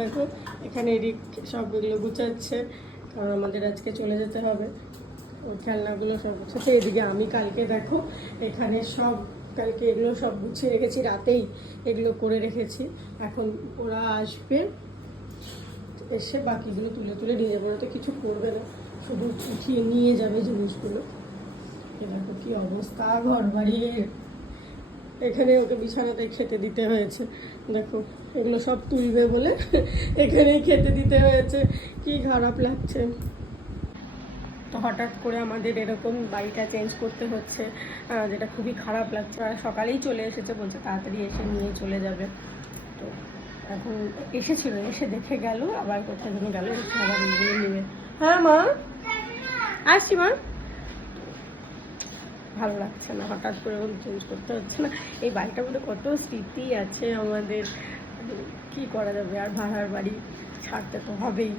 দেখো এখানে এদিক সব এগুলো গুছাচ্ছে, কারণ আমাদের আজকে চলে যেতে হবে। ওর খেলনাগুলো সব গুছাচ্ছে। এদিকে আমি কালকে দেখো এখানে সব কালকে এগুলো সব গুছিয়ে রেখেছি, রাতেই এগুলো করে রেখেছি। এখন ওরা আসবে, এসে বাকিগুলো তুলে তুলে নিয়ে যাবে। ওরা তো কিছু করবে না, শুধু উঠিয়ে নিয়ে যাবে জিনিসগুলো। দেখো কি অবস্থা ঘর বাড়ির। এখানে ওকে বিছানাতে খেতে দিতে হয়েছে, দেখো এগুলো সব তুলবে বলে এখানেই খেতে দিতে হয়েছে। কি খারাপ লাগছে। তো হঠাৎ করে আমাদের এরকম বাড়িটা চেঞ্জ করতে হচ্ছে, যেটা খুবই খারাপ লাগছে। আর সকালেই চলে এসেছে, বলছে তাড়াতাড়ি এসে নিয়ে চলে যাবে। তো এখন এসেছিল, এসে দেখে গেল, আবার কোথায় যেন গেল, আবার নিয়ে নিবে। হ্যাঁ মা আসছি মা। ভালো লাগছে না, হঠাৎ করে চেঞ্জ করতে হচ্ছে না। এই বাড়িটার মধ্যে কত স্মৃতি আছে আমাদের, কি করা যাবে। আর ভাড়ার বাড়ি ছাড়তে তো হবেই।